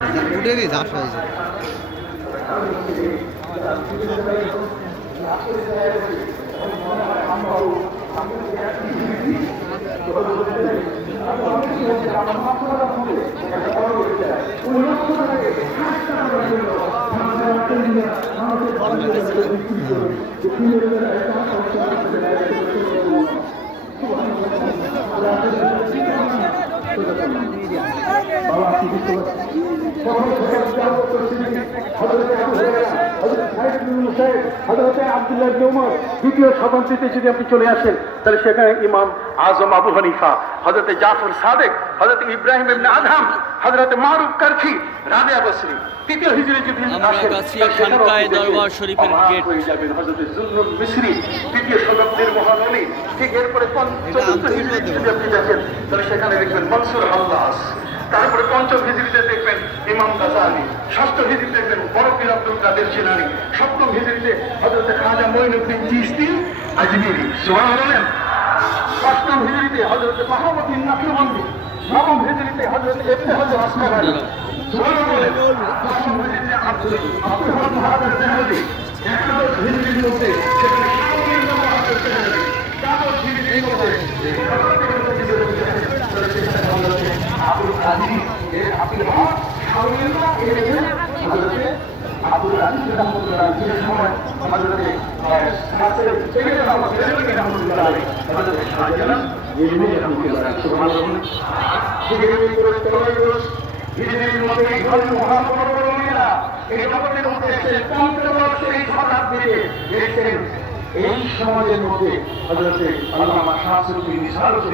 উঠেরই ঝাঁস হয়েছে। দ্বিতীয় শতাব্দীতে যদি আপনি চলে আসেন তাহলে সেখানে ইমাম আজম আবু হানিফা, হযরত জাফর সাদেক, হযরত ইব্রাহিম ইবনে আদহাম, হযরত মারুফ কারখি, রাবিয়া বসরি। তৃতীয় হিজরি যদি আসেন খানকায় দরবার শরীফের গেট হয়ে যাবেন হযরত জুন্নুল মিসরি, তৃতীয় শতাব্দীর মহান ওলি। ঠিক এরপরে চতুর্থ হিজরি যদি আপনি দেখেন তাহলে সেখানে দেখবেন মনসুর হাল্লাস। তারপরে পঞ্চম হিজরিতে দেখবেন ইমাম গাজালি, ষষ্ঠ হিজরিতে দেখবেন বড় পীর আব্দুল কাদের জিলানী, সপ্তম হিজরিতে হযরত খাজা মঈনুদ্দিন চিশতি আজমিরি, সুবহানাল্লাহ। অষ্টম হিজরিতে হযরত মাহমুদ নাকশবন্দি, নবম হিজরিতে হযরত ইবনে হাজার আসকালানি, সুবহানাল্লাহ। দশম হিজরিতে আব্দুল মুহাদ্দিস দেহলভী, একাদশ হিজরির মধ্যে সেখানে শামীম মুহাদ্দিস দেহলভী, দ্বাদশ হিজরির মধ্যে আবুল আজিজ আব্দুল হক শামীমরা এর হযরত আবুল আজিজ রাহমাতুল্লাহ এর সময় হযরত হাসান সেকেন্ড রাহমাতুল্লাহ আলাইহি, হযরত শাহজালাল ইলমি রাহমাতুল্লাহ, সুবহানাল্লাহ। হিজরির করে তলাইস হিজরির মধ্যে ঘর মহাপরবর্তীরা এই জগতের মধ্যে সেই পঞ্চদশ এই শতাব্দীতে এসেছেন। এই সমাজের মধ্যে হযরত আল্লামা শামসুদ্দীন নিসার